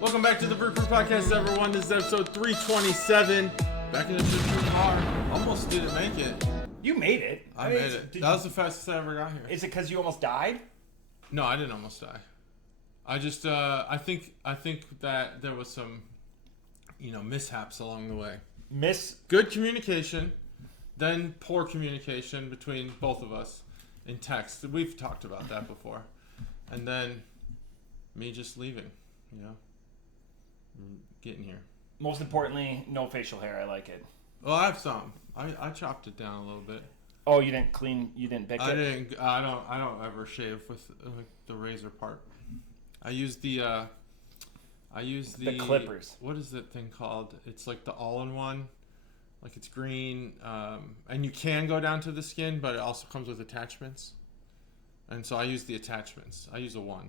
Welcome back to the Brew Podcast, everyone. This is episode 327. Back in the shit car. Almost didn't make it. You made it. I made it. That was the fastest I ever got here. Is it because you almost died? No, I didn't almost die. I just, I think that there was some, mishaps along the way. Good communication, then poor communication between both of us in text. We've talked about that before. And then me just leaving, getting here. Most importantly, no facial hair. I like it. Well, I have some. I chopped it down a little bit. Oh, you didn't bick it? I don't ever shave with the razor part. I use the clippers. What is that thing called? It's like the all-in-one. Like it's green, and you can go down to the skin, but it also comes with attachments. And so I use the attachments. I use a one.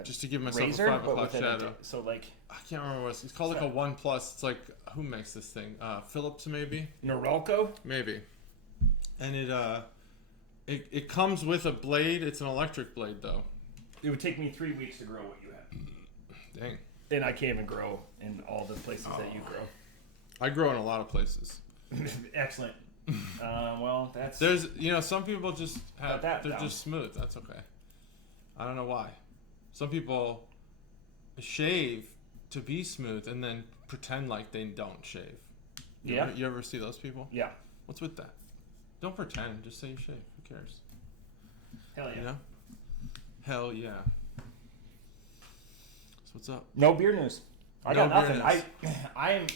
Just to give myself razor, a 5 o'clock shadow. So like I can't remember what it's called. Like a 1 Plus. It's like, who makes this thing? Philips maybe. Norelco? Maybe. And it comes with a blade. It's an electric blade though. It would take me 3 weeks to grow what you have. Dang. And I can't even grow in all the places that you grow. I grow in a lot of places. Excellent. Well, that's... There's, some people just have... They're just smooth. That's okay. I don't know why. Some people shave to be smooth and then pretend like they don't shave. You ever see those people? Yeah. What's with that? Don't pretend. Just say you shave. Who cares? Hell yeah. Hell yeah. So what's up? No beer news. I got nothing. I am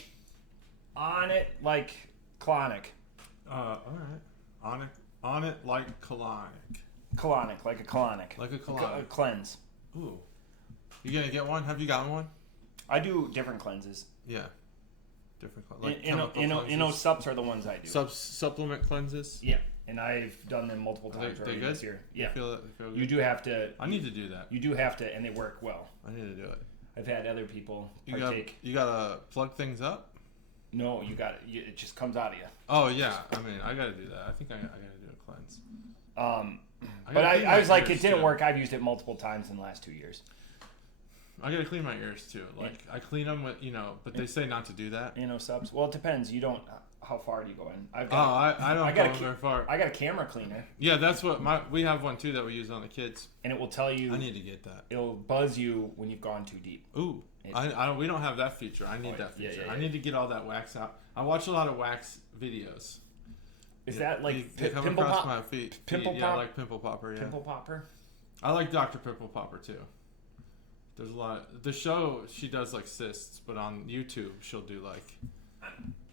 on it like colonic. All right. On it like colonic. Colonic, like a colonic. Like a colonic. A cleanse. Ooh. You gonna get one? Have you gotten one? I do different cleanses. Yeah. Different cleanses. Subs are the ones I do. Supplement cleanses? Yeah. And I've done them multiple times already this year. Yeah. They feel good? You do have to. I need to do that. You do have to, and they work well. I need to do it. I've had other people partake. You gotta plug things up? No, you got it. It just comes out of you. Oh, yeah. I gotta do that. I think I gotta do a cleanse. But I was like, it didn't work. I've used it multiple times in the last 2 years. I gotta clean my ears too. Like I clean them with, but they say not to do that. Subs. Well, it depends. You don't. How far do you go in? I don't go very far. I got a camera cleaner. Yeah, that's what we have one too that we use on the kids. And it will tell you. I need to get that. It'll buzz you when you've gone too deep. Ooh. We don't have that feature. I need that feature. Yeah. I need to get all that wax out. I watch a lot of wax videos. Is that like they come pimple across pop? my feet? Pimple Yeah, pop? I like Pimple Popper. Yeah. Pimple popper. I like Dr. Pimple Popper too. There's a lot. The show she does like cysts, but on YouTube she'll do like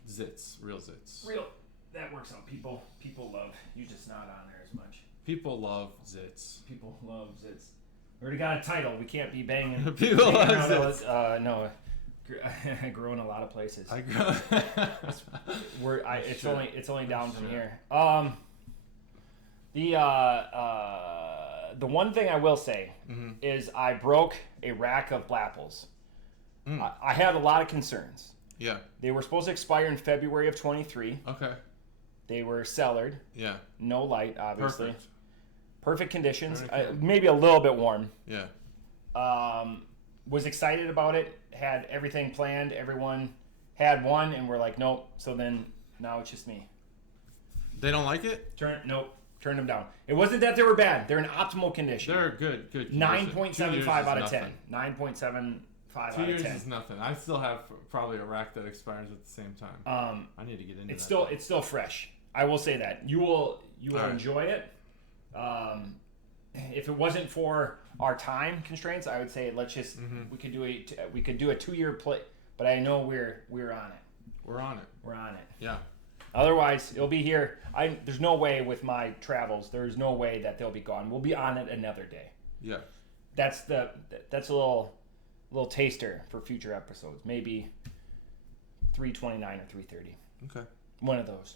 zits, real zits. That works out. People love. You just not on there as much. People love zits. People love zits. We already got a title. We can't be banging. People love zits. No. I grow in a lot of places. I grow. It's only down from here. The one thing I will say is I broke a rack of Blapples. I had a lot of concerns. Yeah. They were supposed to expire in February of 23. Okay. They were cellared. Yeah. No light, obviously. Perfect conditions. Maybe a little bit warm. Yeah. Was excited about it. Had everything planned. Everyone had one, and we're like, nope. So then now it's just me. They don't like it? Nope. Turned them down. It wasn't that they were bad. They're in optimal condition. They're good. 9.75 out of 10. 9.75 out of 10. 2 years is nothing. I still have probably a rack that expires at the same time. I need to get into that. It's still fresh. I will say that. You will enjoy it. If it wasn't for our time constraints, I would say let's just we could do a 2-year play. But I know we're on it. We're on it. Yeah. Otherwise, it'll be here. There's no way with my travels. There's no way that they'll be gone. We'll be on it another day. Yeah. That's a little taster for future episodes. Maybe 329 or 330. Okay. One of those.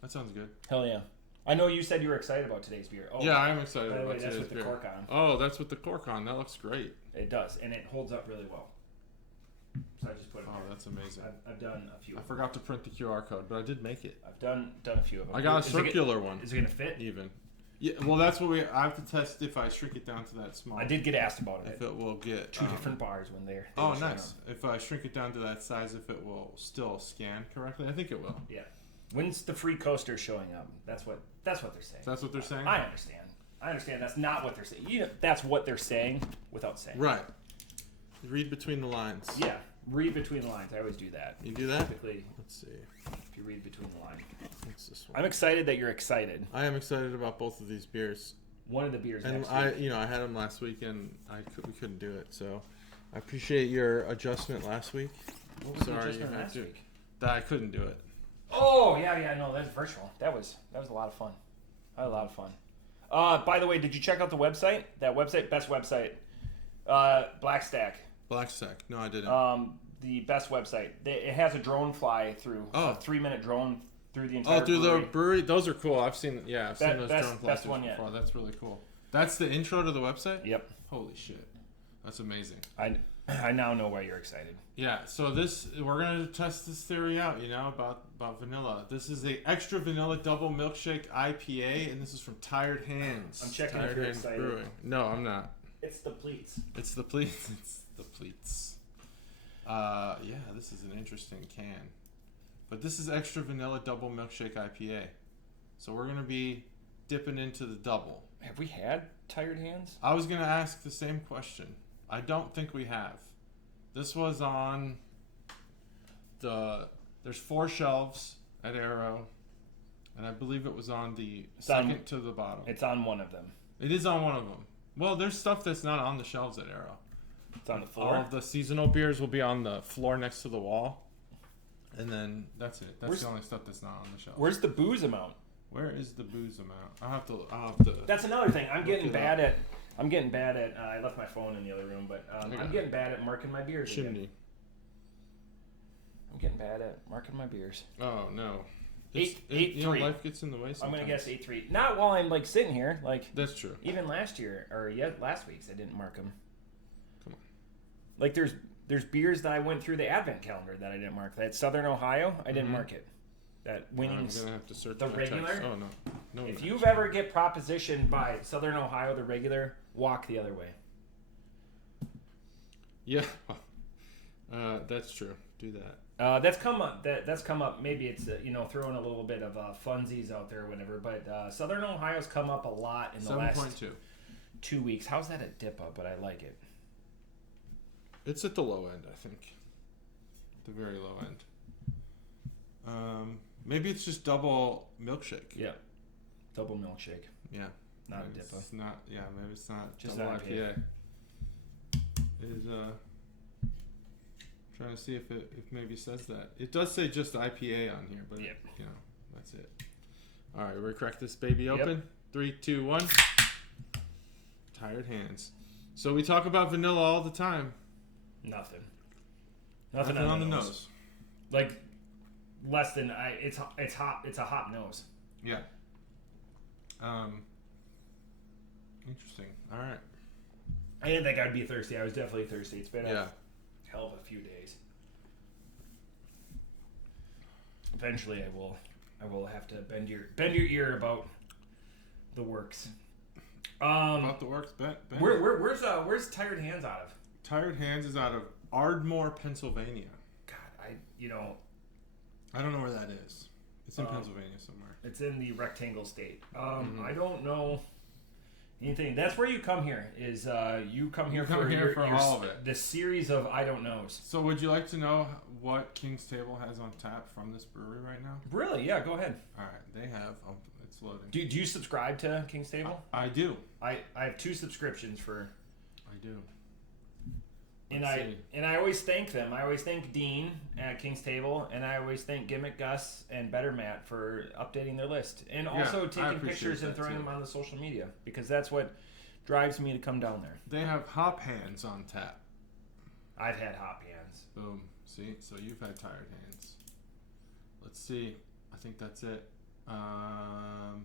That sounds good. Hell yeah. I know you said you were excited about today's beer. Oh, yeah, I am excited about today's beer. That's with the cork on. Oh, that's with the cork on. That looks great. It does, and it holds up really well. So I just put it. Oh, that's amazing. I've done a few. I forgot to print the QR code, but I did make it. I've done a few of them. I got a circular one. Is it gonna fit? Even. Yeah, well, that's what I have to test if I shrink it down to that small. I did get asked about it. If it will get... Two different bars when they're oh, nice. If I shrink it down to that size, if it will still scan correctly. I think it will. Yeah. When's the free coaster showing up? That's what they're saying. That's what they're saying? I understand. That's not what they're saying. That's what they're saying without saying. Right. Read between the lines. Yeah. Read between the lines. I always do that. You do that? Typically, let's see. If you read between the lines. What's this one? I'm excited that you're excited. I am excited about both of these beers. One of the beers. And next week. I had them last week and we couldn't do it. So I appreciate your adjustment last week. What was the adjustment last week? That I couldn't do it. Oh yeah, no, that's virtual. That was a lot of fun. I had a lot of fun. By the way, did you check out the website? That website, best website, Blackstack. Blackstack. No, I didn't. The best website. It has a drone fly through. A 3-minute drone through the entire. Through brewery. the brewery. Those are cool. I've seen. Yeah, I've seen those drone flies best one yet. before. That's really cool. That's the intro to the website. Yep. Holy shit, that's amazing. I now know why you're excited. Yeah. So we're gonna test this theory out. About vanilla. This is a extra vanilla double milkshake IPA, and this is from Tired Hands. I'm checking if you're excited. Brewing. No, I'm not. It's the pleats. It's the pleats. It's the pleats. Yeah, this is an interesting can. But this is extra vanilla double milkshake IPA. So we're going to be dipping into the double. Have we had Tired Hands? I was going to ask the same question. I don't think we have. This was on there's 4 shelves at Arrow. And I believe it was on the second to the bottom. It's on one of them. It is on one of them. Well, there's stuff that's not on the shelves at Arrow. It's on the floor. All of the seasonal beers will be on the floor next to the wall. And then that's it. That's the only stuff that's not on the shelf. Where's the booze amount? Where is the booze amount? I'll have to. That's another thing. I'm getting bad at. I left my phone in the other room, but I'm getting bad at marking my beers. Chimney. I'm getting bad at marking my beers. Oh no. 8-3. Life gets in the way sometimes. I'm gonna guess 8-3. Not while I'm sitting here. That's true. Even last week's I didn't mark them. Come on. There's beers that I went through the advent calendar that I didn't mark. That Southern Ohio, I didn't mark it. That Winnings. I'm gonna have to search the my regular. Text. Oh no. If you've ever get propositioned by Southern Ohio, the regular, walk the other way. Yeah. That's true. Do that. That's come up. That's come up. Maybe it's throwing a little bit of funsies out there or whatever. But Southern Ohio's come up a lot in the last 2 weeks. How's that at DIPA? But I like it. It's at the low end, I think. The very low end. Maybe it's just double milkshake. Yeah, double milkshake. Yeah, not maybe a DIPA. It's not. Yeah, maybe it's not just double not IPA. Trying to see if maybe says that. It does say just IPA on here, but that's it. All right, we're crack this baby open. Yep. 3, 2, 1. Tired Hands. So we talk about vanilla all the time. Nothing on the nose. Less than it's hot. It's a hot nose. Yeah. Interesting. All right. I didn't think I'd be thirsty. I was definitely thirsty. It's been a hell of a few days. Eventually, I will have to bend your ear about the works. About the works, Ben. Where's Tired Hands out of? Tired Hands is out of Ardmore, Pennsylvania. God, I don't know where that is. It's in Pennsylvania somewhere. It's in the rectangle state. I don't know anything. That's where you come here. You come here for all of it. The series of I don't knows. So would you like to know what King's Table has on tap from this brewery right now? Really? Yeah, go ahead. All right, they have. It's loading. Do you subscribe to King's Table? I do. I have 2 subscriptions for. I do. And I always thank them. I always thank Dean at King's Table, and I always thank Gimmick Gus and Better Matt for updating their list, and also taking pictures and throwing them on the social media, because that's what drives me to come down there. They have Hop Hands on tap. I've had Hop Hands. Boom. See, so you've had Tired Hands. Let's see. I think that's it. Tired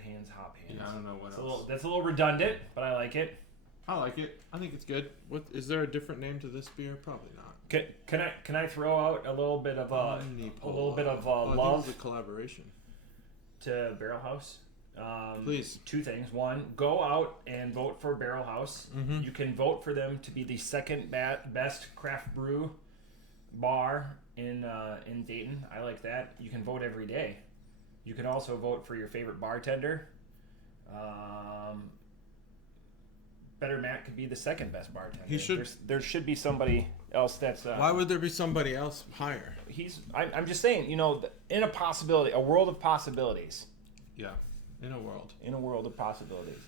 Hands, Hop Hands. Yeah, I don't know what else. That's a little redundant, but I like it. I like it. I think it's good. What is there a different name to this beer? Probably not. Can I throw out a little bit of love I think it was a collaboration to Barrel House? Please. 2 things. 1, go out and vote for Barrel House. Mm-hmm. You can vote for them to be the second best craft brew bar in Dayton. I like that. You can vote every day. You can also vote for your favorite bartender. Better Matt could be the second best bartender. He should. There should be somebody else that's. Why would there be somebody else higher? I'm just saying, in a world of possibilities. Yeah, in a world. In a world of possibilities.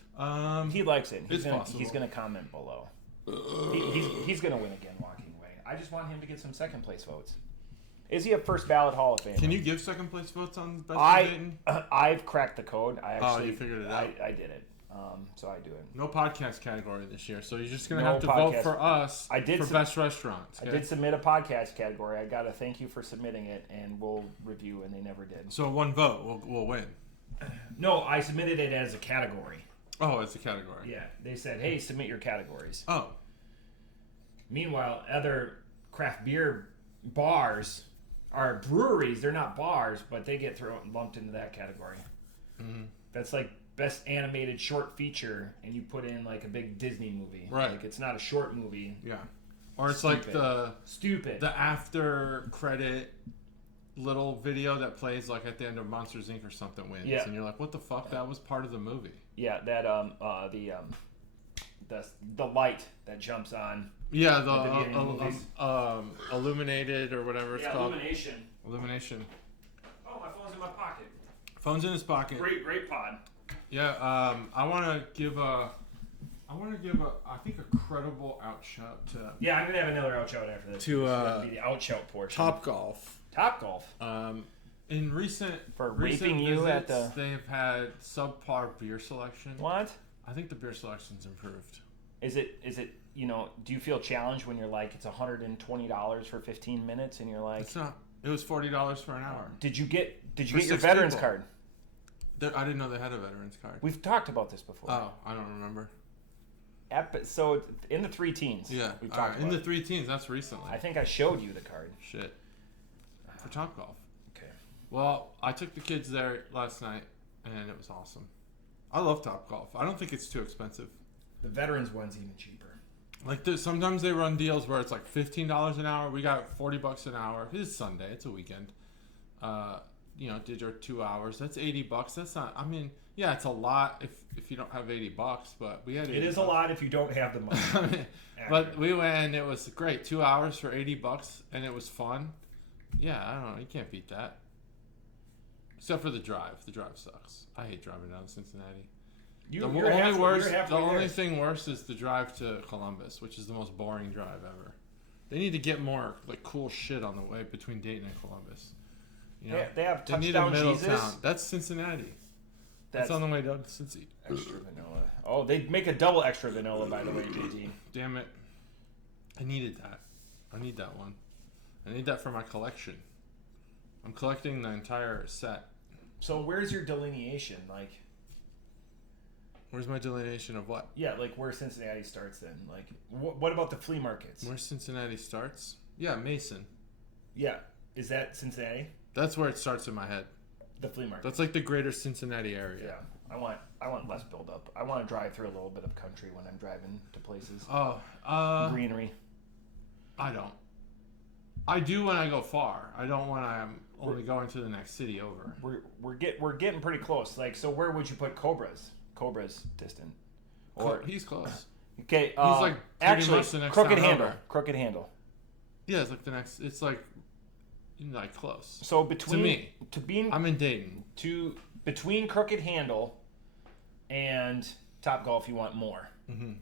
He likes it. It's possible. He's gonna comment below. He's gonna win again walking away. I just want him to get some second place votes. Is he a first ballot Hall of Famer? Can you give second place votes on Best of Dayton? I've cracked the code. You figured it out. I did it. So I do it. No podcast category this year, so you're just gonna have to vote for us for best restaurants. Okay? I did submit a podcast category. I got to thank you for submitting it, and we'll review. And they never did. So 1 vote, we'll win. No, I submitted it as a category. Oh, it's a category. Yeah, they said, "Hey, submit your categories." Oh. Meanwhile, other craft beer bars are breweries. They're not bars, but they get lumped into that category. Mm-hmm. That's like best animated short feature, and you put in like a big Disney movie. Right. Like it's not a short movie. Yeah. Or it's like the after credit little video that plays like at the end of Monsters Inc. or something wins. Yeah. And you're like, what the fuck? That was part of the movie. Yeah, that the light that jumps on. Yeah, the illuminated or whatever it's called. Illumination. Oh, my phone's in my pocket. Phone's in his pocket. Great pod. Yeah, I want to give a I think a credible outshout to. Yeah, I'm gonna have another outshout after this. To be the outshout portion. Top Golf. In recent raping you visits, at the. They've had subpar beer selection. What? I think the beer selection's improved. Is it? Do you feel challenged when you're like it's $120 for 15 minutes and you're like? It's not. It was $40 for an hour. Did you get your veterans card? I didn't know they had a veterans card. We've talked about this before. Oh, I don't remember. So in the 3 teens. Yeah, we've talked about in the 3 teens. That's recently. I think I showed you the card. Shit. For Top Golf. Okay. Well, I took the kids there last night, and it was awesome. I love Top Golf. I don't think it's too expensive. The veterans one's even cheaper. Like sometimes they run deals where it's like $15 an hour. We got $40 an hour. It's Sunday. It's a weekend. Did your 2 hours? That's $80. That's not. I mean, yeah, it's a lot if you don't have $80, but we had. It is a lot if you don't have the money. But we went and it was great. 2 hours for $80, and it was fun. Yeah, I don't know. You can't beat that. Except for the drive. The drive sucks. I hate driving down to Cincinnati. The only thing worse is the drive to Columbus, which is the most boring drive ever. They need to get more like cool shit on the way between Dayton and Columbus. They have touchdown need a middle Jesus. Town. That's Cincinnati. That's on the way down to Cincy. Extra vanilla. Oh, they make a double extra vanilla, by the way, JT. Damn it. I needed that. I need that one. I need that for my collection. I'm collecting the entire set. So where's your delineation? Like, where's my delineation of what? Yeah, like where Cincinnati starts then. Like, what about the flea markets? Where Cincinnati starts? Yeah, Mason. Yeah. Is that Cincinnati? That's where it starts in my head. The flea market. That's like the greater Cincinnati area. Yeah. I want less build up. I want to drive through a little bit of country when I'm driving to places. Greenery. I don't. I do when I go far. I don't when I'm only going to the next city over. We're getting pretty close. Like, so where would you put Cobra's? Cobra's distant. Or he's close. Okay. He's like actually much the next Crooked town Handle. over. Crooked Handle. Yeah, it's like the next. It's like close. So between I'm in Dayton. Between Crooked Handle and Top Golf, you want more. Mm-hmm.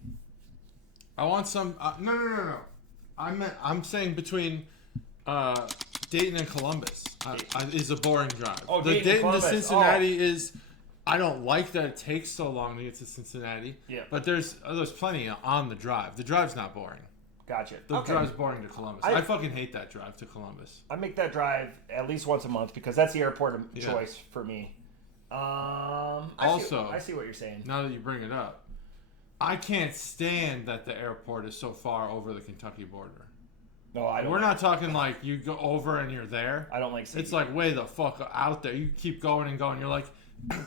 I want some. No. I'm saying between Dayton and Columbus is a boring drive. Oh, the Dayton to Cincinnati is. I don't like that it takes so long to get to Cincinnati. Yeah. But there's plenty on the drive. The drive's not boring. Gotcha. The drive's boring to Columbus. I fucking hate that drive to Columbus. I make that drive at least once a month because that's the airport of choice for me. I see what you're saying. Now that you bring it up, I can't stand that the airport is so far over the Kentucky border. No, I don't. We're not talking like you go over and you're there. I don't like seeing It's like way the fuck out there. You keep going and going. You're like,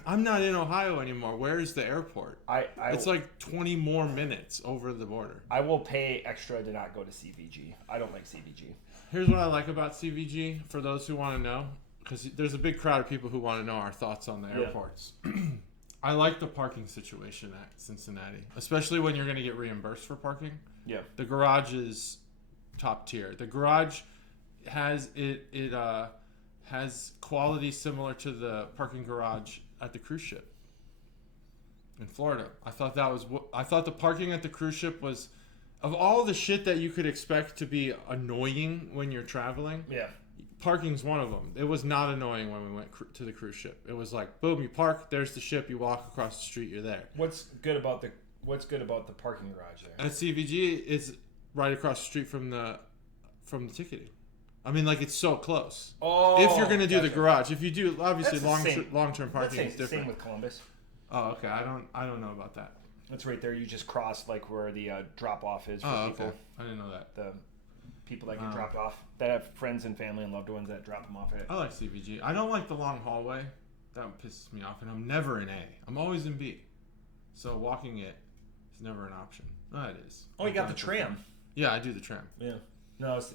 I'm not in Ohio anymore. Where is the airport? It's like 20 more minutes over the border. I will pay extra to not go to CVG. I don't like CVG. Here's what I like about CVG for those who want to know, because there's a big crowd of people who want to know our thoughts on the airports. I like the parking situation at Cincinnati, especially when you're going to get reimbursed for parking. Yeah. The garage is top tier. The garage has has quality similar to the parking garage at the cruise ship in Florida. I thought the parking at the cruise ship was, of all the shit that you could expect to be annoying when you're traveling. Yeah. Parking's one of them. It was not annoying when we went to the cruise ship. It was like, boom, you park, there's the ship, you walk across the street, you're there. What's good about the parking garage there? At CVG, it's right across the street from the ticketing. I mean, like, it's so close. Oh, if you're going to do the garage. If you do, obviously, long-term parking is different. Same with Columbus. Oh, okay. I don't know about that. That's right there. You just cross, like, where the drop-off is for people. Okay. I didn't know that. The people that get dropped off, that have friends and family and loved ones that drop them off at it. I like CVG. I don't like the long hallway. That pisses me off. And I'm never in A. I'm always in B. So walking it is never an option. No, it is. Oh, you got the tram. Yeah, I do the tram. Yeah. No, it's...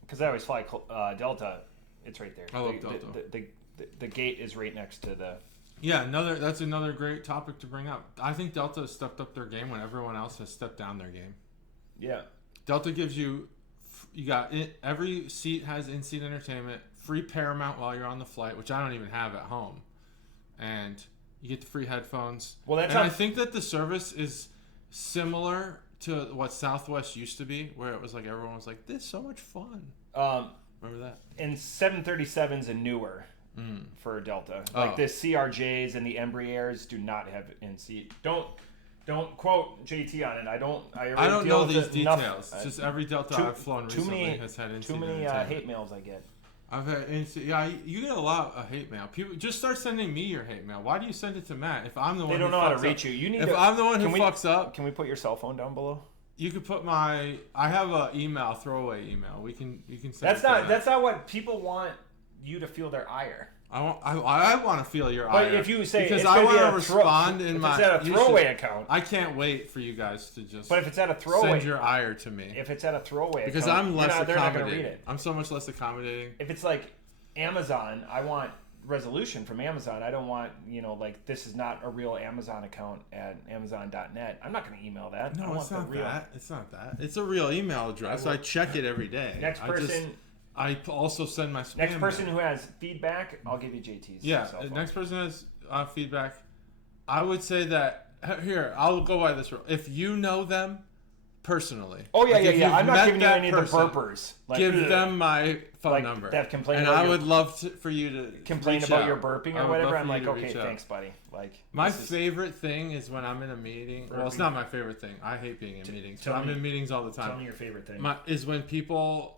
because I always fly Delta, it's right there. I love Delta. The gate is right next to the... Yeah, that's another great topic to bring up. I think Delta has stepped up their game when everyone else has stepped down their game. Yeah. Delta gives you got every seat has in-seat entertainment, free Paramount while you're on the flight, which I don't even have at home, and you get the free headphones. Well, I think that the service is similar to what Southwest used to be, where it was like everyone was like, "This is so much fun." Remember that? And 737s and newer for Delta, like the CRJs and the Embraers do not have in-seat. Don't quote JT on it. I don't know these details. Just every Delta I've flown recently has had in-seat. Too many hate mails I get. I've had in-seat. Yeah, you get a lot of hate mail. People just start sending me your hate mail. Why do you send it to Matt if I'm the one? They don't know how to reach you. If I'm the one who fucks up, can we put your cell phone down below? You could put I have a email, throwaway email. You can send. That's not what people want you to feel their ire. I want to feel your ire. But if you say, because I want to respond in my... If it's at a throwaway account. I can't wait for you guys to just... But if it's at a throwaway... Send your ire to me. If it's at a throwaway because account... I'm less accommodating. They're not going to read it. I'm so much less accommodating. If it's like Amazon, I want resolution from Amazon. I don't want, like, this is not a real Amazon account at Amazon.net. I'm not going to email that. No, it's not that. It's not that. It's a real email address. I check it every day. Next person... I also send my spam. Next person who has feedback, I'll give you JT's. Yeah, next person has feedback. I would say that here, I'll go by this rule. If you know them personally, yeah. I'm not giving you any of the burpers. Like, give them my phone number. That complain. And I would love for you to complain about your burping or whatever. I'm like, okay, thanks, buddy. Like, my favorite thing is when I'm in a meeting. Well, it's not my favorite thing. I hate being in meetings. But I'm in meetings all the time. Tell me your favorite thing. Is when people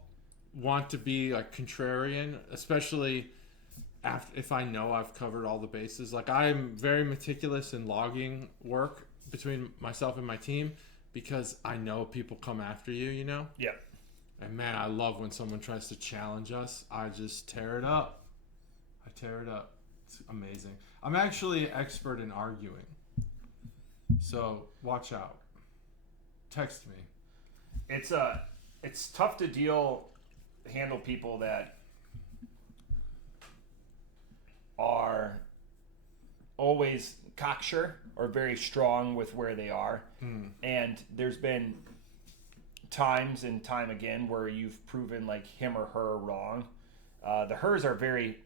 want to be like contrarian, especially if I know I've covered all the bases. Like, I'm very meticulous in logging work between myself and my team because I know people come after you, Yeah. And man, I love when someone tries to challenge us. I just tear it up. It's amazing. I'm actually an expert in arguing. So watch out. Text me. It's tough to handle people that are always cocksure or very strong with where they are. And there's been times and time again where you've proven like him or her wrong. The hers are very...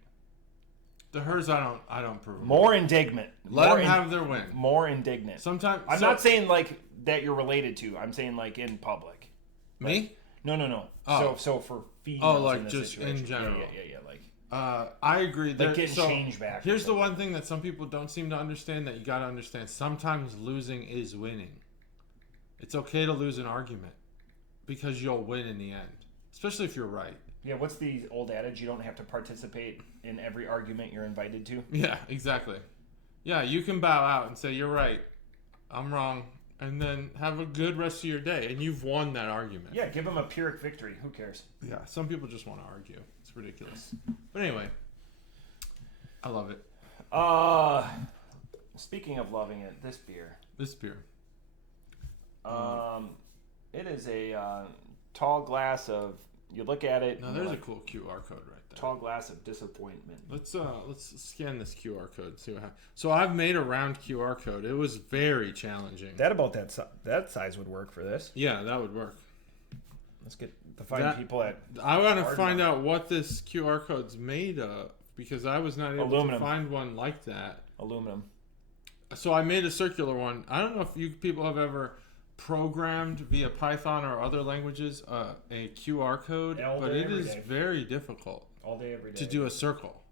The hers I don't prove them. More indignant. Let them have their win. More indignant. Sometimes... I'm not saying like that you're related to. I'm saying like in public. Me? No. Oh. So for females, like in this just situation. in general. Yeah. Like, I agree. Like getting change back. Here's the one thing that some people don't seem to understand that you got to understand. Sometimes losing is winning. It's okay to lose an argument because you'll win in the end, especially if you're right. Yeah. What's the old adage? You don't have to participate in every argument you're invited to. Yeah, exactly. Yeah, you can bow out and say you're right, I'm wrong. And then have a good rest of your day, and you've won that argument. Yeah, give them a Pyrrhic victory. Who cares? Yeah, some people just want to argue. It's ridiculous. But anyway, I love it. Speaking of loving it, this beer. It is a tall glass of. You look at it. No, there's a cool QR code right there. Tall glass of disappointment. Let's scan this QR code and see what happens. So I've made a round QR code. It was very challenging. That size would work for this. Yeah, that would work. Let's get to find people at. I want to find out what this QR code's made of because I was not able to find one like that. Aluminum. So I made a circular one. I don't know if you people have ever programmed via Python or other languages a QR code, but it is very difficult all day every day to do a circle.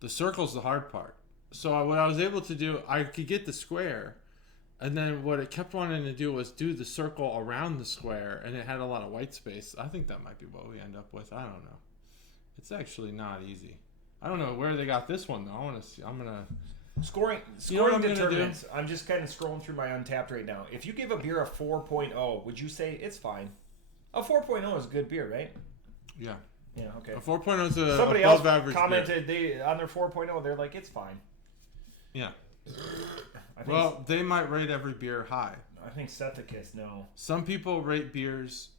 The circle's the hard part. So what I was able to do, I could get the square, and then what it kept wanting to do was do the circle around the square, and it had a lot of white space. I think that might be what we end up with. I don't know. It's actually not easy. I don't know where they got this one though. I want to see. I'm gonna. Scoring determines. I'm just kind of scrolling through my Untapped right now. If you give a beer a 4.0, would you say it's fine? A 4.0 is a good beer, right? Yeah. Yeah, okay. A 4.0 is a Somebody above else average commented beer. on their 4.0, they're like, it's fine. Yeah. Well, they might rate every beer high. I think Sethicus, no. Some people rate beers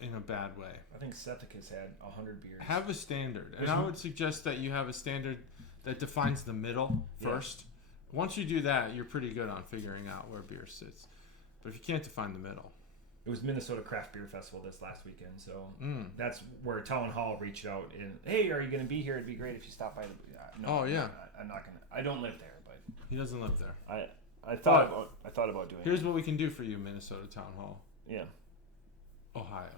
in a bad way. I think Sethicus had 100 beers. Have a standard. And I would suggest that you have a standard that defines the middle first. Yeah. Once you do that, you're pretty good on figuring out where beer sits. But if you can't define the middle. It was Minnesota Craft Beer Festival this last weekend, so that's where Town Hall reached out and, hey, are you going to be here? It'd be great if you stop by. No, I'm not going to. I don't live there, but he doesn't live there. I thought about doing. Here's what we can do for you, Minnesota Town Hall. Yeah. Ohio.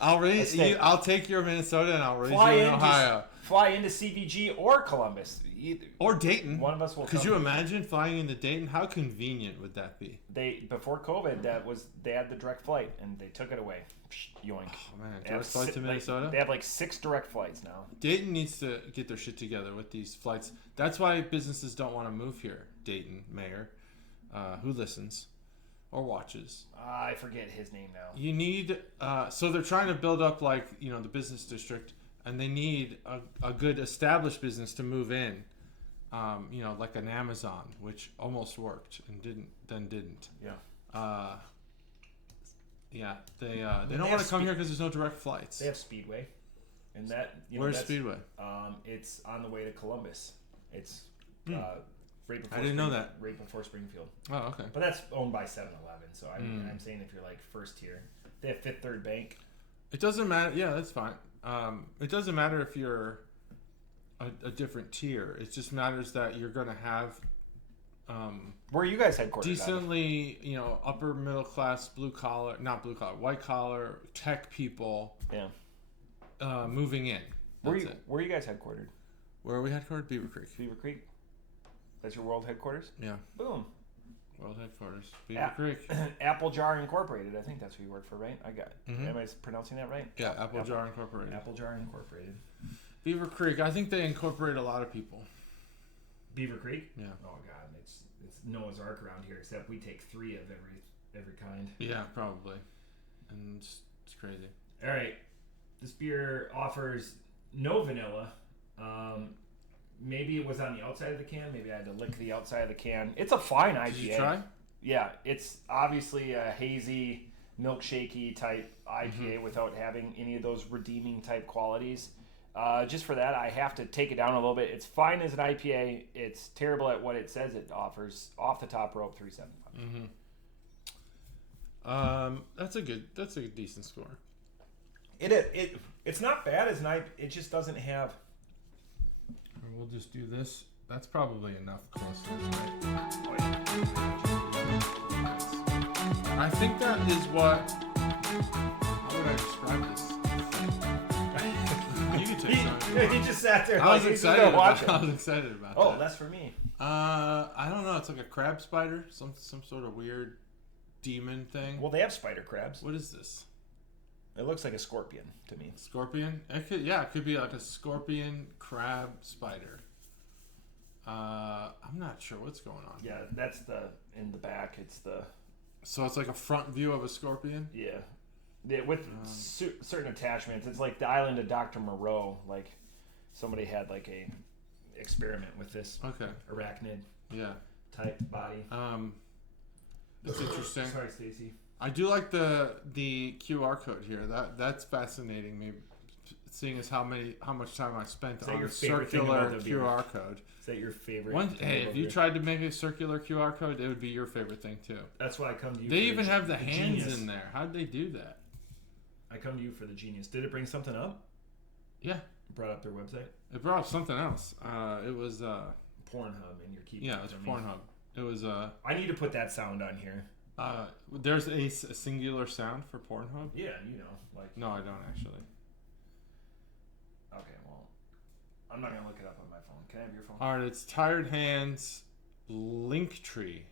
I'll take your Minnesota and I'll raise you in Ohio. Fly into CVG or Columbus, or Dayton. One of us will. Could you imagine flying into Dayton? How convenient would that be? Before COVID, they had the direct flight and they took it away. Yoink. Oh man, direct flight to Minnesota. They have like 6 direct flights now. Dayton needs to get their shit together with these flights. That's why businesses don't want to move here. Dayton mayor, who listens. Or watches. I forget his name now. You need, so they're trying to build up the business district, and they need a good established business to move in, like an Amazon, which almost worked and didn't. Yeah. They don't want to come here because there's no direct flights. They have Speedway, and where's Speedway? It's on the way to Columbus. It's. Right before I didn't know that. Right before Springfield. Oh, okay. But that's owned by 7-Eleven, so I'm saying if you're like first tier, they have Fifth Third Bank. It doesn't matter. Yeah, that's fine. It doesn't matter if you're a different tier. It just matters that you're going to have. Where are you guys headquartered? Decently, upper middle class, white collar, tech people. Yeah. Moving in. Where are you guys headquartered? Where are we headquartered? Beaver Creek. Beaver Creek. That's your world headquarters? Yeah. Boom. World headquarters. Beaver Creek. Apple Jar Incorporated. I think that's who you work for, right? Mm-hmm. Am I pronouncing that right? Yeah, Apple Jar Incorporated. Apple Jar Incorporated. Beaver Creek. I think they incorporate a lot of people. Beaver Creek? Yeah. Oh God, it's Noah's Ark around here, except we take 3 of every kind. Yeah, probably. And it's crazy. All right. This beer offers no vanilla. Maybe it was on the outside of the can. Maybe I had to lick the outside of the can. It's a fine IPA. Did you try? Yeah, it's obviously a hazy, milkshakey type IPA without having any of those redeeming type qualities. Just for that, I have to take it down a little bit. It's fine as an IPA. It's terrible at what it says it offers. Off the top rope, 3.75. That's a decent score. It's not bad as an IPA. It just doesn't have. We'll just do this. That's probably enough closely, right? Oh, yeah. I think that is what. How would I describe this? You can take some. He just sat there. I was excited about that. Oh, that's for me. I don't know. It's like a crab spider, some sort of weird demon thing. Well, they have spider crabs. What is this? It looks like a scorpion to me. Scorpion? It could be like a scorpion, crab, spider. I'm not sure what's going on. Yeah, that's in the back. So it's like a front view of a scorpion? Yeah with certain attachments. It's like the island of Dr. Moreau. Like, somebody had like a experiment with this arachnid type body. It's interesting. Sorry, Stacy. I do like the QR code here. That's fascinating me, seeing as how much time I spent on a circular QR code. Is that your favorite? Hey, if you tried to make a circular QR code, it would be your favorite thing too. That's why I come to you. They even have the hands genius. In there. How'd they do that? I come to you for the genius. Did it bring something up? Yeah. It brought up their website? It brought up something else. It was Pornhub, and you're keeping. Yeah, it was Pornhub. It was I need to put that sound on here. There's a singular sound for Pornhub? Yeah, you know, like. No, I don't actually. Okay, well, I'm not gonna look it up on my phone. Can I have your phone? All right, it's Tired Hands Linktree.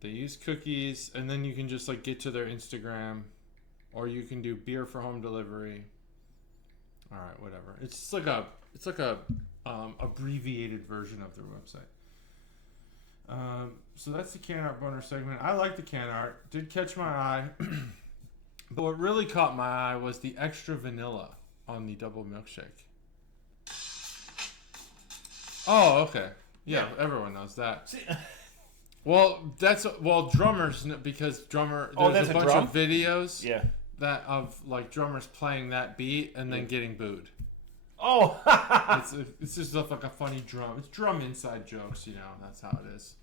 They use cookies, and then you can just like get to their Instagram, or you can do beer for home delivery. All right, whatever. It's like a abbreviated version of their website. So that's the can art boner segment. I like the can art. Did catch my eye. But what really caught my eye was the extra vanilla on the double milkshake. Oh, okay. Yeah. Everyone knows that. Drummers, because there's a bunch of videos that of like drummers playing that beat and then getting booed. Oh, it's just like a funny drum. It's drum inside jokes, you know. That's how it is.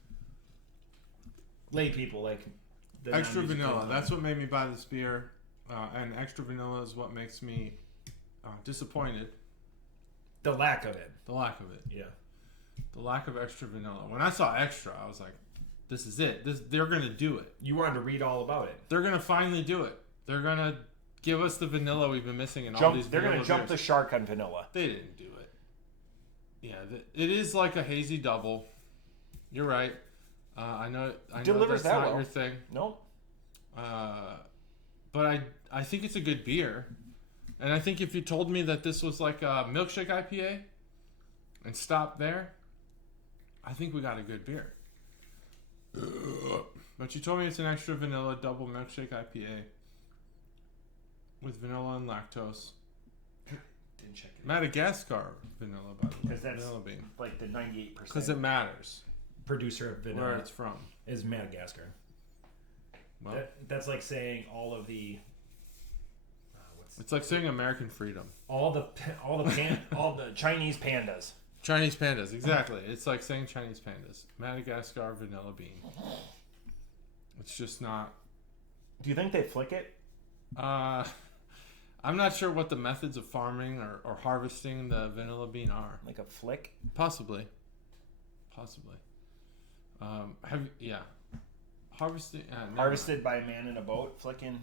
Lay people like the extra vanilla. That's what made me buy this beer, and extra vanilla is what makes me disappointed. The lack of it. Yeah. The lack of extra vanilla. When I saw extra, I was like, "This is it. They're gonna do it." You wanted to read all about it. They're gonna finally do it. They're gonna give us the vanilla we've been missing in all these. They're gonna jump the shark on vanilla. They didn't do it. Yeah, it is like a hazy double. You're right. I know Delivers that's that not well. your thing. Nope. But I think it's a good beer, and I think if you told me that this was like a milkshake IPA, and stopped there, I think we got a good beer. But you told me it's an extra vanilla double milkshake IPA with vanilla and lactose. Didn't check it. Madagascar vanilla, by the way. Because that's vanilla bean. Like the 98%. Because it matters. Producer of vanilla. Where it's from. Is Madagascar. Well, that's like saying all of the. It's like saying American freedom. All the Chinese pandas. Chinese pandas, exactly. It's like saying Chinese pandas. Madagascar vanilla bean. It's just not. Do you think they flick it? I'm not sure what the methods of farming or harvesting the vanilla bean are. Like a flick? Possibly. Harvesting. Harvested by a man in a boat, flicking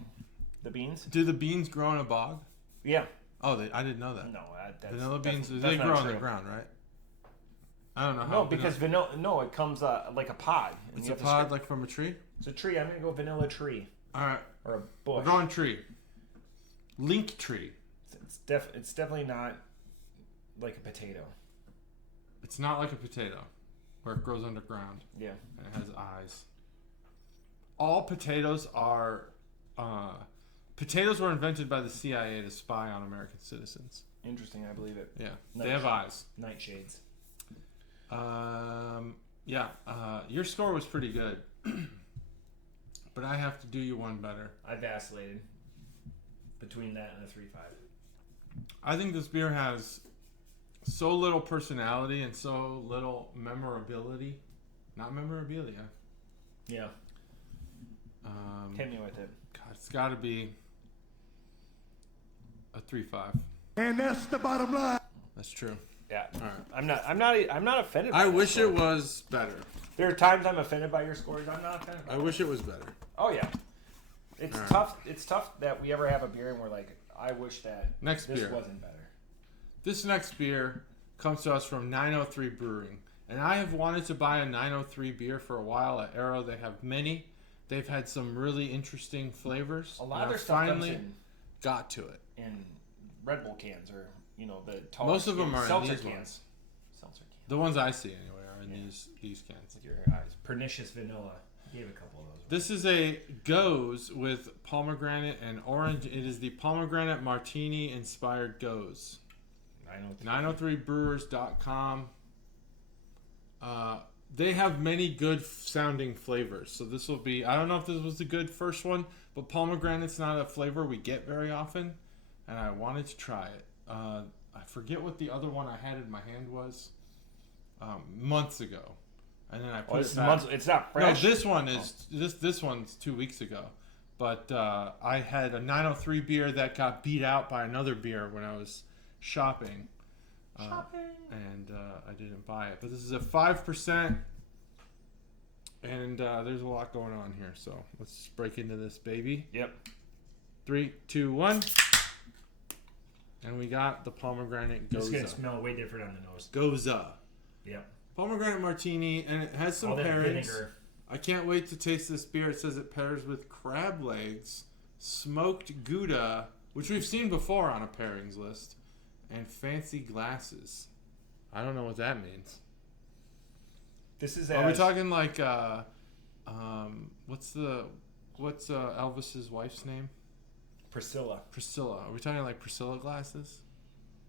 the beans. Do the beans grow in a bog? Yeah. Oh, I didn't know that. No, vanilla beans. They grow on the ground, right? I don't know how. No, because vanilla. No, it comes like a pod. It's a pod, like from a tree. It's a tree. I'm gonna go vanilla tree. All right. Or a bush. We're going tree. Link tree. It's definitely not like a potato. It's not like a potato, where it grows underground. Yeah. And it has eyes. All potatoes are. Potatoes were invented by the CIA to spy on American citizens. Interesting, I believe it. Yeah, they have eyes. Nightshades. Your score was pretty good, but I have to do you one better. I vacillated between that and a 3.5. I think this beer has so little personality and so little memorability. Not memorabilia. Yeah. Hit me with it. God, it's got to be a 3.5. And that's the bottom line. That's true. Yeah. All right. I'm not offended. I wish it was better. There are times I'm offended by your scores. I'm not offended. I wish it was better. Oh yeah. It's tough. It's tough that we ever have a beer and we're like, I wish that this wasn't better. This next beer comes to us from 903 Brewing, and I have wanted to buy a 903 beer for a while. At Arrow, they have many. They've had some really interesting flavors. A lot of their stuff finally got to it in Red Bull cans, or the tall. Most of them are in these cans. ones. Seltzer cans. The ones I see anyway are in these cans. With your eyes, pernicious vanilla. You gave a couple of those. This is a Gose with pomegranate and orange. It is the pomegranate Martini inspired Gose. 903brewers.com. They have many good sounding flavors. So this will be, I don't know if this was the good first one, but pomegranate's not a flavor we get very often. And I wanted to try it. I forget what the other one I had in my hand was months ago. And then I put it back. It's not fresh? No, this one is, this one's 2 weeks ago. But I had a 903 beer that got beat out by another beer when I was shopping. And I didn't buy it. But this is a 5%. And there's a lot going on here. So let's break into this baby. Yep. 3, 2, 1. And we got the pomegranate Gose. It's going to smell way different on the nose. Gose. Yep. Pomegranate Martini. And it has some pairings. Vinegar. I can't wait to taste this beer. It says it pairs with crab legs, smoked Gouda, which we've seen before on a pairings list, and fancy glasses. I don't know what that means. This is. Are we talking like what's Elvis's wife's name? Priscilla. Priscilla. Are we talking like Priscilla glasses?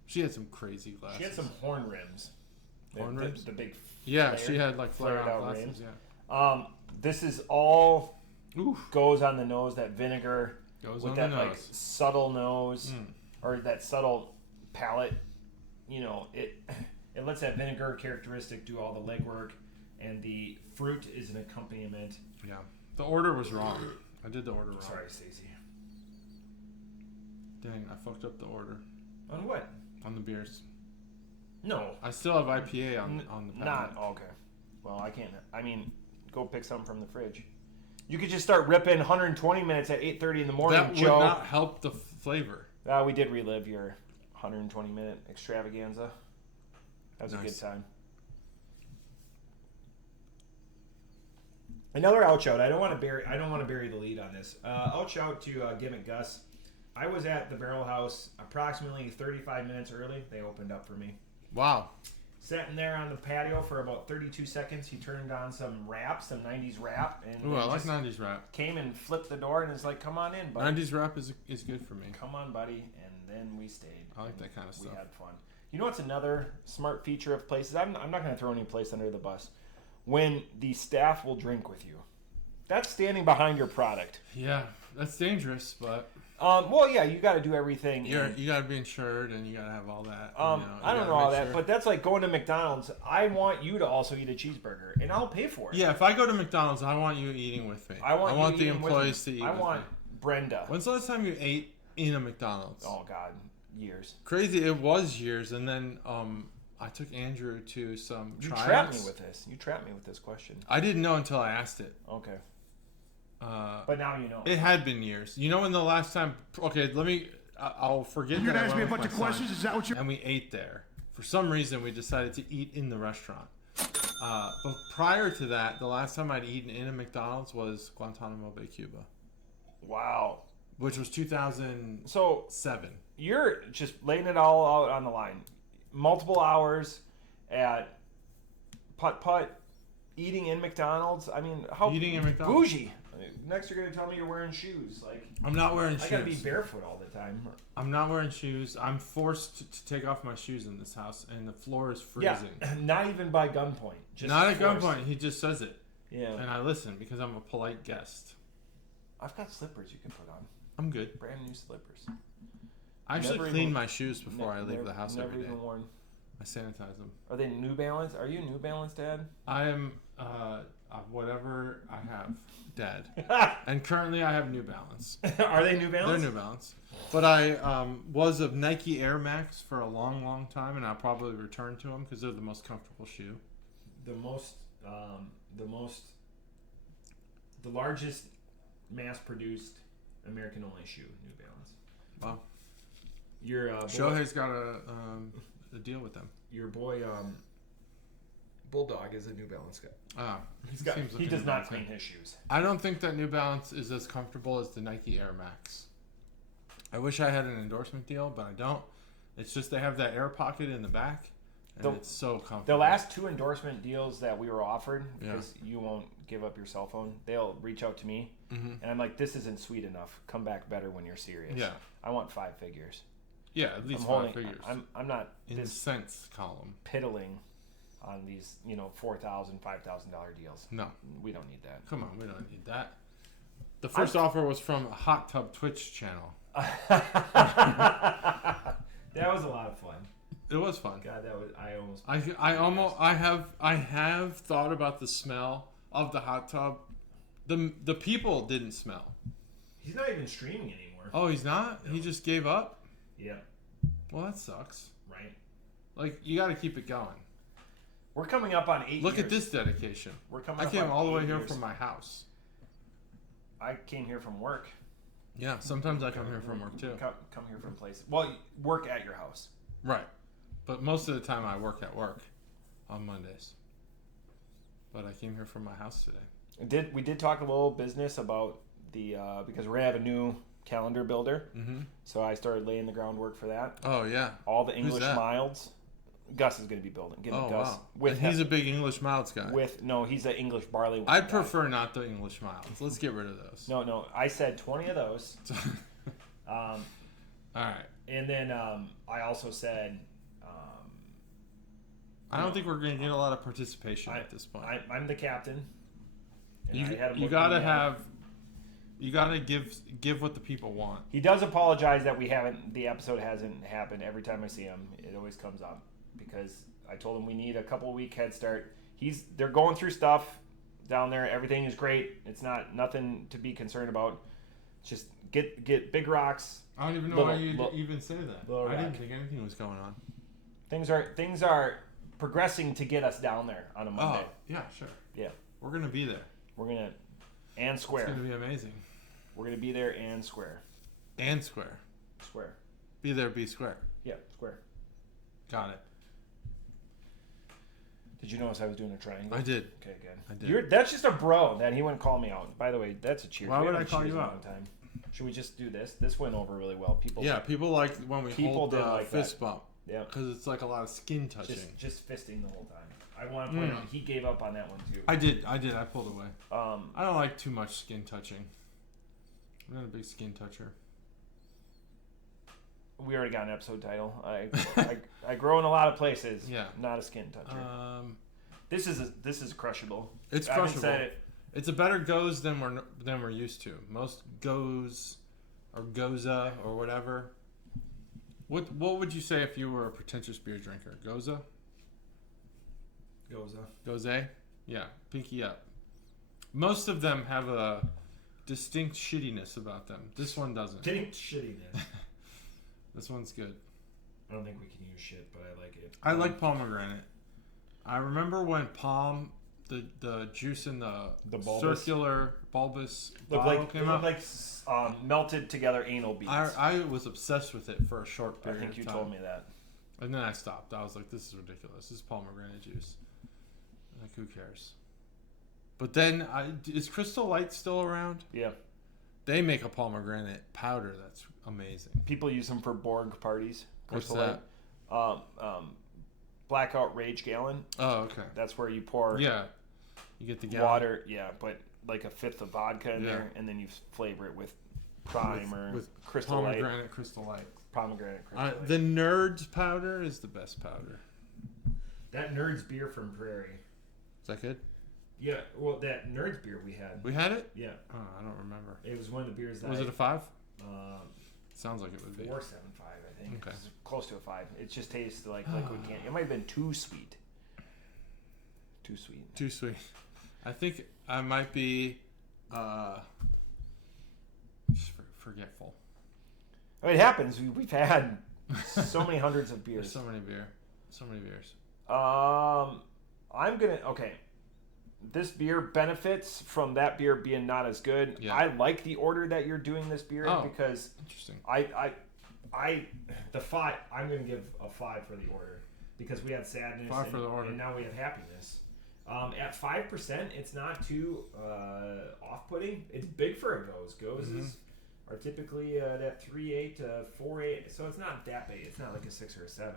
She had some crazy glasses. She had some horn rims. Horn rims? The big. Yeah, she had like flared out glasses. Rims. Yeah. This is all goes on the nose. That vinegar goes with on that the like nose. subtle nose or that subtle palate. You know, it lets that vinegar characteristic do all the legwork, and the fruit is an accompaniment. Yeah, the order was wrong. I did the order wrong. Sorry, Stacey. Dang, I fucked up the order. On what? On the beers. No. I still have IPA on the palate. Not okay. Well, I can't. I mean, go pick something from the fridge. You could just start ripping 120 minutes at 8:30 in the morning, That Joe. would not help the flavor. We did relive your 120-minute extravaganza. That was a good time. Another outshout. I don't want to bury the lead on this. Outshout to Gimmick Gus. I was at the Barrel House approximately 35 minutes early. They opened up for me. Wow. Sitting there on the patio for about 32 seconds. He turned on some rap, some 90s rap. And ooh, I like 90s rap. Came and flipped the door and was like, come on in, buddy. 90s rap is good for me. Come on, buddy. And then we stayed. I like that kind of stuff. We had fun. You know what's another smart feature of places? I'm not going to throw any place under the bus. When the staff will drink with you. That's standing behind your product. Yeah, that's dangerous, but... well, yeah, you got to do everything. You got to be insured, and you got to have all that. I don't know all that, but that's like going to McDonald's. I want you to also eat a cheeseburger, and I'll pay for it. Yeah, if I go to McDonald's, I want you eating with me. I want the employees to eat with me. I want Brenda. When's the last time you ate in a McDonald's? Oh, God, years. Crazy, it was years, and then I took Andrew to some tryouts. You trapped me with this. You trapped me with this question. I didn't know until I asked it. Okay. But now you know. It had been years. You know when the last time... Okay, I'll forget that. You're going to ask me a bunch of questions? Is that what you're... And we ate there. For some reason, we decided to eat in the restaurant. But prior to that, the last time I'd eaten in a McDonald's was Guantanamo Bay, Cuba. Wow. Which was 2007. So, you're just laying it all out on the line. Multiple hours at putt-putt, eating in McDonald's. I mean, how eating in McDonald's. Bougie. Next, you're going to tell me you're wearing shoes. Like I'm not wearing shoes. I got to be barefoot all the time. I'm not wearing shoes. I'm forced to take off my shoes in this house, and the floor is freezing. Yeah, not even by gunpoint. Not at gunpoint. He just says it. Yeah. And I listen because I'm a polite guest. I've got slippers you can put on. I'm good. Brand new slippers. I actually clean my shoes before I leave the house every day. Never even worn. I sanitize them. Are they New Balance? Are you a New Balance dad? I am whatever I have, dad. And currently I have New Balance. Are they New Balance? They're New Balance. But I was of Nike Air Max for a long, long time, and I'll probably return to them because they're the most comfortable shoe. The largest mass-produced American-only shoe, New Balance. Wow. Your Shohei's got a deal with them. Your boy Bulldog is a New Balance guy. He does not clean his shoes. I don't think that New Balance is as comfortable as the Nike Air Max. I wish I had an endorsement deal, but I don't. It's just they have that air pocket in the back, and it's so comfortable. The last 2 endorsement deals that we were offered, because you won't give up your cell phone, they'll reach out to me, and I'm like, this isn't sweet enough. Come back better when you're serious. Yeah. I want 5 figures. Yeah, at least five figures. I'm not in the cents column piddling on these, $4,000, $5,000 deals. No, we don't need that. Come on, we don't need that. The first offer was from a Hot Tub Twitch channel. That was a lot of fun. It was fun. God, that was I have thought about the smell of the hot tub. The people didn't smell. He's not even streaming anymore. Oh, he's not? No. He just gave up? Yeah. Well, that sucks. Right. Like, you got to keep it going. We're coming up on 8 years. Look at this dedication. I came all the way here from my house. I came here from work. Yeah, sometimes I come here from work too. Come here from places. Well, work at your house. Right. But most of the time I work at work on Mondays. But I came here from my house today. We did talk a little business about the because we're gonna have a new calendar builder. Mm-hmm. So I started laying the groundwork for that. Oh yeah. All the English milds. Gus is going to be building. Gus. Wow. He's a big English milds guy. He's an English barley. I'd prefer not the English milds. Let's get rid of those. No. I said 20 of those. All right. And then I also said. I don't think we're going to get a lot of participation at this point. I'm the captain. You gotta give what the people want. He does apologize that the episode hasn't happened. Every time I see him, it always comes up because I told him we need a couple week head start. They're going through stuff down there. Everything is great. It's nothing to be concerned about. Just get big rocks. I don't even know why you even say that. I didn't think anything was going on. Things are progressing to get us down there on a Monday. Oh, yeah, sure. Yeah. We're going to be there. And square. It's going to be amazing. We're going to be there and square. And square. Square. Be there, be square. Yeah, square. Got it. Did you notice I was doing a triangle? I did. Okay, good. I did. That's just a bro that he wouldn't call me out. By the way, that's a cheers. Why would I call you out? Should we just do this? This went over really well. People like when we hold the fist bump. Yeah. Because it's like a lot of skin touching. Just fisting the whole time. I want to point out he gave up on that one too. I did. I pulled away. I don't like too much skin touching. I'm not a big skin toucher. We already got an episode title. I grow in a lot of places. Yeah. Not a skin toucher. This is crushable. It's crushable. It's a better Gose than we're used to. Most Gose or Gose or whatever. What would you say if you were a pretentious beer drinker? Gose? Gose? Yeah. Pinky up. Most of them have a distinct shittiness about them. This one doesn't. Distinct shittiness. This one's good. I don't think we can use shit, but I like it. I like pomegranate. I remember when the juice in the circular bulbous bottle came out. It looked like melted together anal beads. I was obsessed with it for a short period of time. I think you told me that. And then I stopped. I was like, this is ridiculous. This is pomegranate juice. Like, who cares? But then, is Crystal Light still around? Yeah. They make a pomegranate powder that's amazing. People use them for Borg parties. Crystal Light. Blackout Rage Gallon. Oh, okay. That's where you pour. Yeah. You get the gallon. Water. Yeah, but like a fifth of vodka in there, and then you flavor it with Prime with Crystal Light. Crystal Light. Pomegranate Crystal Light. The Nerds powder is the best powder. That Nerds beer from Prairie. Is that good? Yeah, well, that Nerds beer we had. We had it? Yeah. Oh, I don't remember. It was one of the beers that... Was it a 5? Sounds like it would be. 4.75, I think. Okay. It's close to a 5. It just tastes like liquid candy. It might have been too sweet. Too sweet. I think I might be just forgetful. I mean, it happens. We've had so many hundreds of beers. There's so many beers. I'm going to... Okay. This beer benefits from that beer being not as good. Yeah. I like the order that you're doing this beer in because interesting. The 5. I'm going to give a 5 for the order because we had sadness 5 for the order. And now we have happiness. At 5%, it's not too off-putting. It's big for a Gose. Goses are typically that 3.8 to 4.8, so it's not that big. It's not like a 6 or a 7.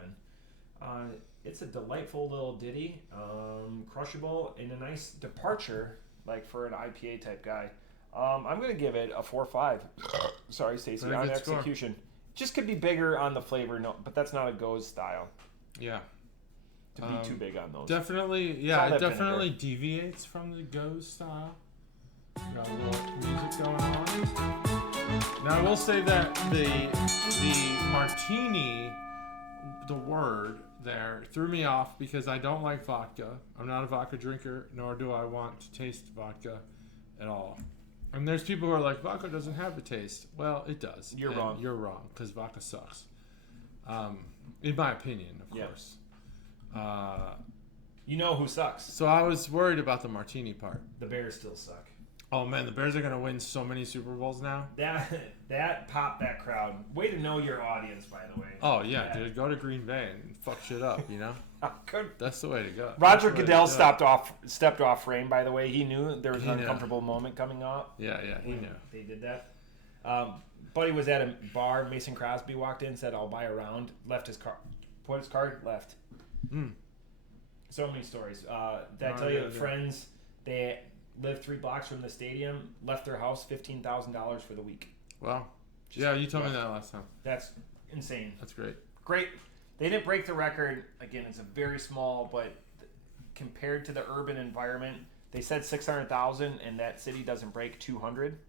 It's a delightful little ditty, crushable, and a nice departure, like for an IPA type guy. I'm going to give it a 4.5. Sorry, Stacey, on execution. Just could be bigger on the flavor note, but that's not a Gose style. Yeah. To be too big on those. Definitely, yeah, it definitely deviates from the Gose style. Got a little music going on. Now I will say that the Martini, the word there, threw me off because I don't like vodka. I'm not a vodka drinker, nor do I want to taste vodka at all. And there's people who are like, vodka doesn't have a taste. Well, it does. You're wrong. You're wrong, because vodka sucks. In my opinion, of course. You know who sucks. So I was worried about the Martini part. The Bears still suck. Oh, man, the Bears are going to win so many Super Bowls now. That popped that crowd. Way to know your audience, by the way. Oh, yeah, dude. Go to Green Bay and fuck shit up, you know? That's the way to go. Roger Goodell stepped off frame, by the way. He knew there was an uncomfortable moment coming up. Yeah, he knew. They did that. Buddy was at a bar. Mason Crosby walked in, said, I'll buy a round. Left his car. Put his card, left. So many stories. Did I tell you, friends, they lived 3 blocks from the stadium, left their house, $15,000 for the week. Wow. Yeah, you told me that last time. That's insane. That's great. Great. They didn't break the record. Again, it's a very small, but compared to the urban environment, they said 600,000, and that city doesn't break 200.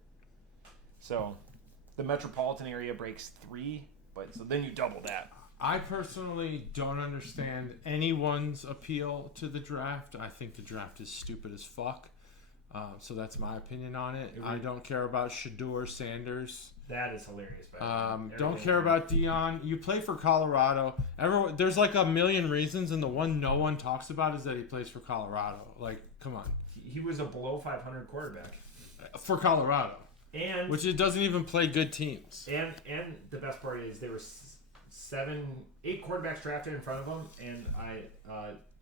So the metropolitan area breaks 3, but so then you double that. I personally don't understand anyone's appeal to the draft. I think the draft is stupid as fuck. So that's my opinion on it. I don't care about Shedeur Sanders. That is hilarious. Don't care about Dion. You play for Colorado. There's like a million reasons, and the one no one talks about is that he plays for Colorado. Like, come on. He was a below 500 quarterback. For Colorado. Which it doesn't even play good teams. And the best part is there were 8 quarterbacks drafted in front of him, and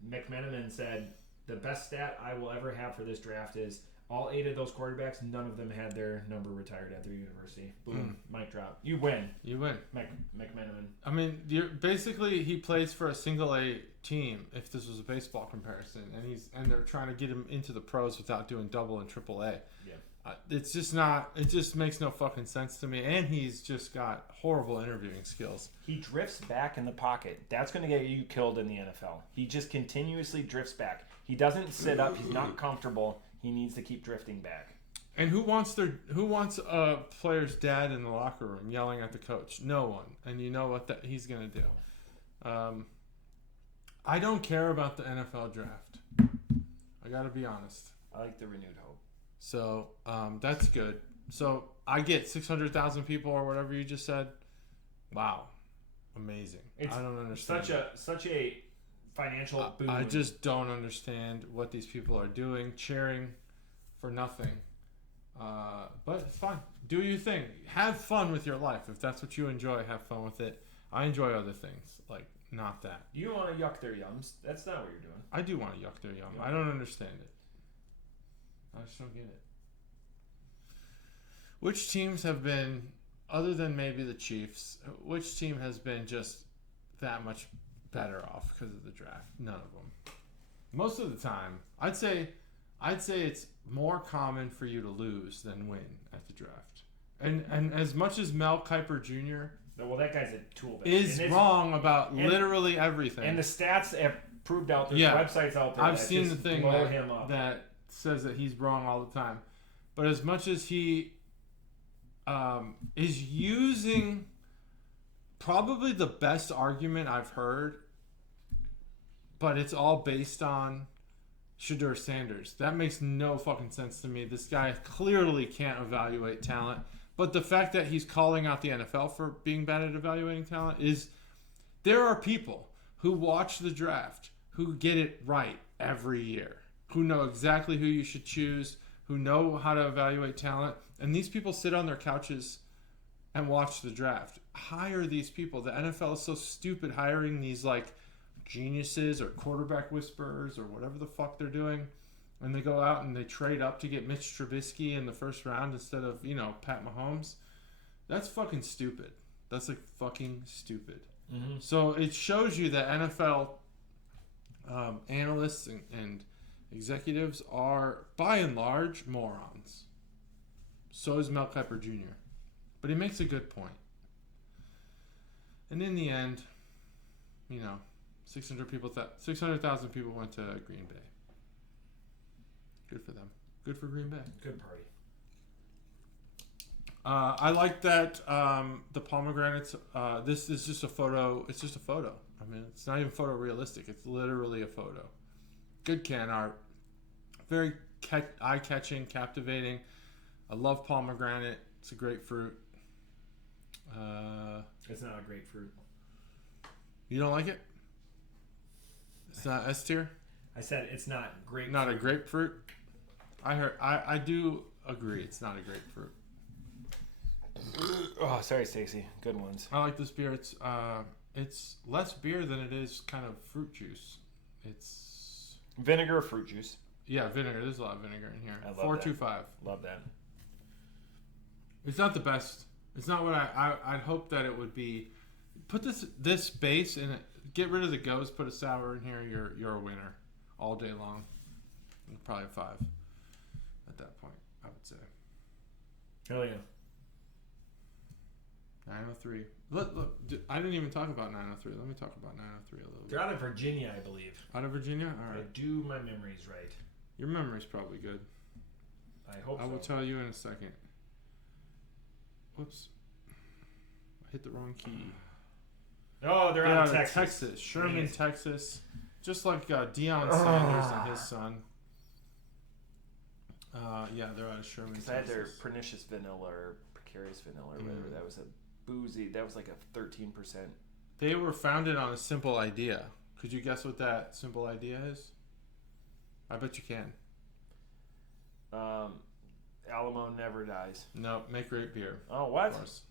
McMenamin said, the best stat I will ever have for this draft is all 8 of those quarterbacks, none of them had their number retired at their university. Boom. Mic drop. You win. McMenamin. I mean, basically he plays for a single A team, if this was a baseball comparison, and they're trying to get him into the pros without doing double and triple A. Yeah. It's just not. It just makes no fucking sense to me. And he's just got horrible interviewing skills. He drifts back in the pocket. That's going to get you killed in the NFL. He just continuously drifts back. He doesn't sit up. He's not comfortable. He needs to keep drifting back. And who wants a player's dad in the locker room yelling at the coach? No one. And you know what he's going to do. I don't care about the NFL draft. I got to be honest. I like the renewed hope. So that's good. So I get 600,000 people or whatever you just said. Wow, amazing. I don't understand. Such a financial boom. I just don't understand what these people are doing, cheering for nothing. But it's fine. Do your thing. Have fun with your life. If that's what you enjoy, have fun with it. I enjoy other things, like not that. You want to yuck their yums. That's not what you're doing. I do want to yuck their yum. I don't understand it. I just don't get it. Which teams have been, other than maybe the Chiefs, which team has been just that much better off because of the draft? None of them. Most of the time, I'd say it's more common for you to lose than win at the draft. And as much as Mel Kiper Jr. Well, that guy's a tool bag. Is wrong about literally everything. And the stats have proved out. There's websites out there. I've seen the thing that says that he's wrong all the time. But as much as he is using probably the best argument I've heard, but it's all based on Shedeur Sanders. That makes no fucking sense to me. This guy clearly can't evaluate talent. But the fact that he's calling out the NFL for being bad at evaluating talent is, there are people who watch the draft who get it right every year, who know exactly who you should choose, who know how to evaluate talent. And these people sit on their couches and watch the draft. Hire these people. The NFL is so stupid hiring these like geniuses or quarterback whisperers or whatever the fuck they're doing. And they go out and they trade up to get Mitch Trubisky in the first round instead of, Pat Mahomes. That's fucking stupid. That's like fucking stupid. Mm-hmm. So it shows you that NFL analysts and executives are, by and large, morons. So is Mel Kiper Jr. But he makes a good point. And in the end, 600,000 people went to Green Bay. Good for them. Good for Green Bay. Good party. I like that the pomegranates. This is just a photo. It's just a photo. I mean, it's not even photorealistic. It's literally a photo. Good can art. Very eye-catching, captivating. I love pomegranate. It's a great fruit. It's not a grapefruit. You don't like it? It's not S tier? I said it's not grapefruit. Not a grapefruit? I do agree. It's not a grapefruit. Oh, sorry, Stacy. Good ones. I like this beer. It's less beer than it is kind of fruit juice. It's vinegar or fruit juice. Yeah, vinegar. There's a lot of vinegar in here. I love 425. Love that. It's not the best. It's not what I'd hope that it would be. Put this base in it. Get rid of the Gose. Put a sour in here. You're a winner all day long. Probably a 5 at that point, I would say. Hell yeah. 903. Look, I didn't even talk about 903. Let me talk about 903 a little bit. They're out of Virginia, I believe. Out of Virginia? All right. I do my memories right. Your memory's probably good. I hope so. I will tell you in a second. Whoops. I hit the wrong key. Oh, they're out of Texas. Sherman, Texas. Just like Deion Sanders and his son. Yeah, they're out of Sherman, Texas. I had their pernicious vanilla or precarious vanilla or whatever. That was a boozy. That was like a 13%. They were founded on a simple idea. Could you guess what that simple idea is? I bet you can. Alamo never dies. No, make great beer. Oh, what? Of course.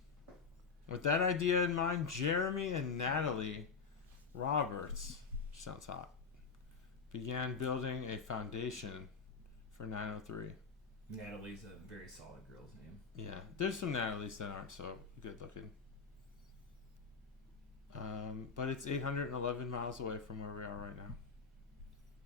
With that idea in mind, Jeremy and Natalie Roberts, sounds hot, began building a foundation for 903. Natalie's a very solid girl's name. Yeah, there's some Natalies that aren't so good looking. But it's 811 miles away from where we are right now.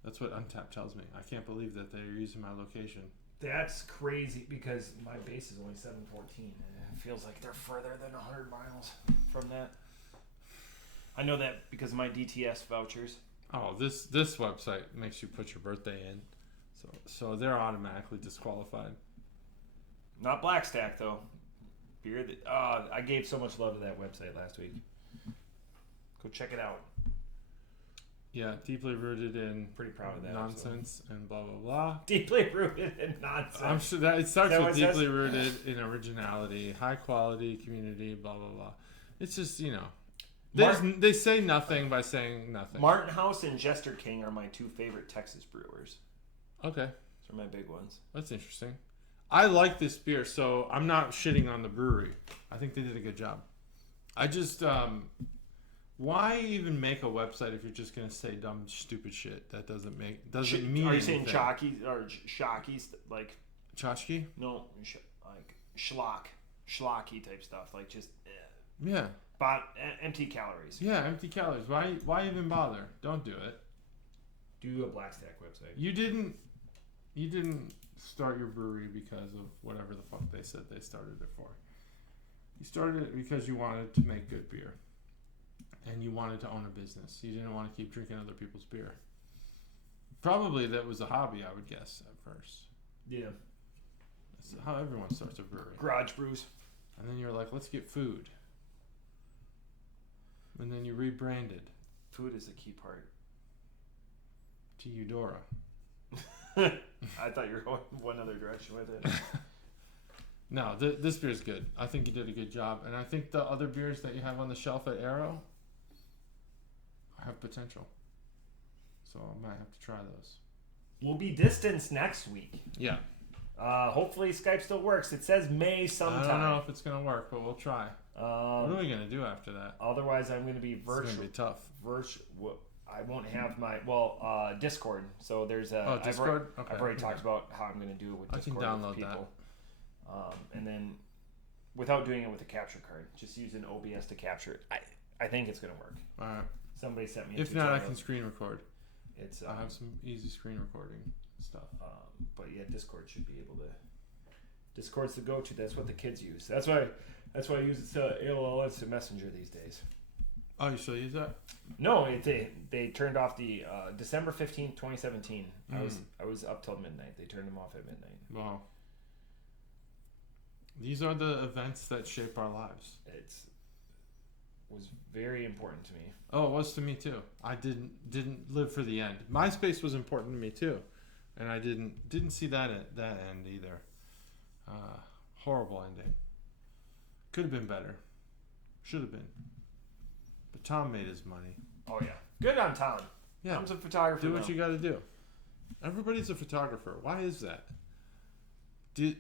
That's what Untappd tells me. I can't believe that they're using my location. That's crazy because my base is only 714 and it feels like they're further than 100 miles from that. I know that because of my DTS vouchers. Oh, this website makes you put your birthday in. So they're automatically disqualified. Not Blackstack though. Beer that I gave so much love to that website last week. Go check it out. Yeah, deeply rooted in pretty proud of that nonsense and blah blah blah. Deeply rooted in nonsense. I'm sure that it starts with deeply rooted in originality, high quality, community, blah blah blah. It's just they say nothing by saying nothing. Martin House and Jester King are my two favorite Texas brewers. Okay, those are my big ones. That's interesting. I like this beer, so I'm not shitting on the brewery. I think they did a good job. I just why even make a website if you're just gonna say dumb, stupid shit that doesn't mean anything? Are you saying chalkies or shockies like tchotchke? No, like schlocky type stuff, like just yeah, but empty calories. Yeah, empty calories. Why even bother? Don't do it. Do a Blackstack website. You didn't start your brewery because of whatever the fuck they said they started it for. You started it because you wanted to make good beer. And you wanted to own a business. You didn't want to keep drinking other people's beer. Probably that was a hobby, I would guess, at first. Yeah. That's how everyone starts a brewery. Garage brews. And then you're like, let's get food. And then you rebranded. Food is a key part. To Eudora. I thought you were going one other direction with it. No, this beer's good. I think you did a good job. And I think the other beers that you have on the shelf at Arrow have potential. So I might have to try those. We'll be distanced next week. Yeah. Hopefully Skype still works. It says May sometime. I don't know if it's going to work, but we'll try. What are we going to do after that? Otherwise, I'm going to be virtual. It's going to be tough. I won't have my Discord. So there's a Discord. I've already talked about how I'm going to do it with Discord. I can download that. And then, without doing it with a capture card, just using OBS to capture it. I think it's going to work. All right. Somebody sent me. If not, I can screen record. It's I have some easy screen recording stuff. But yeah, Discord should be able to. Discord's the go-to. That's what the kids use. That's why I use AOL Instant Messenger these days. Oh, you still use that? No, they turned off the December 15th, 2017. I was up till midnight. They turned them off at midnight. Wow. These are the events that shape our lives. It was very important to me. Oh, it was to me too. I didn't live for the end. MySpace was important to me too, and I didn't see that end either. Horrible ending. Could have been better. Should have been. But Tom made his money. Oh yeah, good on Tom. Yeah, Tom's a photographer. Do what you got to do. Everybody's a photographer. Why is that?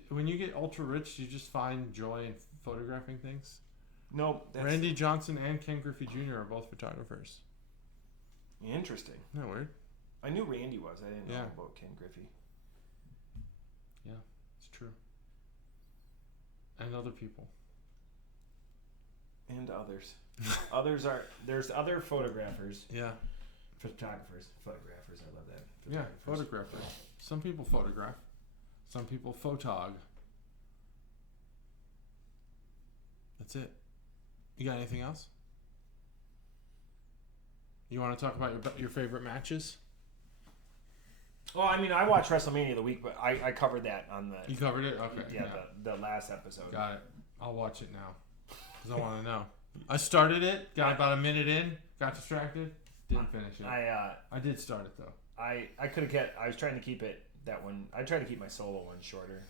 When you get ultra rich, you just find joy in photographing things? Nope. Randy Johnson and Ken Griffey Jr. are both photographers. Interesting. Isn't that weird? I knew Randy was. I didn't know about Ken Griffey. Yeah, it's true. And other people. And others. There's other photographers. Yeah. Photographers. I love that. Yeah, photographers. Some people photograph. Some people photog. That's it. You got anything else? You want to talk about your favorite matches? Well, I mean, I watched WrestleMania of the week, but I covered that on the... You covered it? Okay. Yeah. The last episode. Got it. I'll watch it now. Because I want to know. I started it, got about a minute in, got distracted, didn't finish it. I did start it, though. I could have kept... I was trying to keep it... That one... I tried to keep my solo one shorter.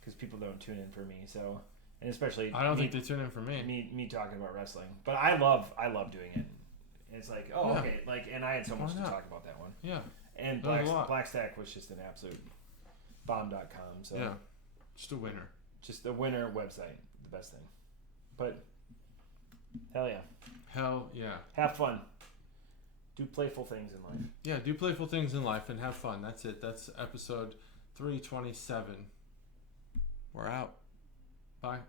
Because people don't tune in for me, so... And especially... I don't think they tune in for me. Me talking about wrestling. But I love doing it. And it's like, okay. Like, and I had so much to talk about that one. Yeah. And Blackstack was just an absolute bomb.com. So yeah. Just a winner. Just a winner website. The best thing. But hell yeah. Hell yeah. Have fun. Do playful things in life. Yeah, do playful things in life and have fun. That's it. That's episode 327. We're out. Bye.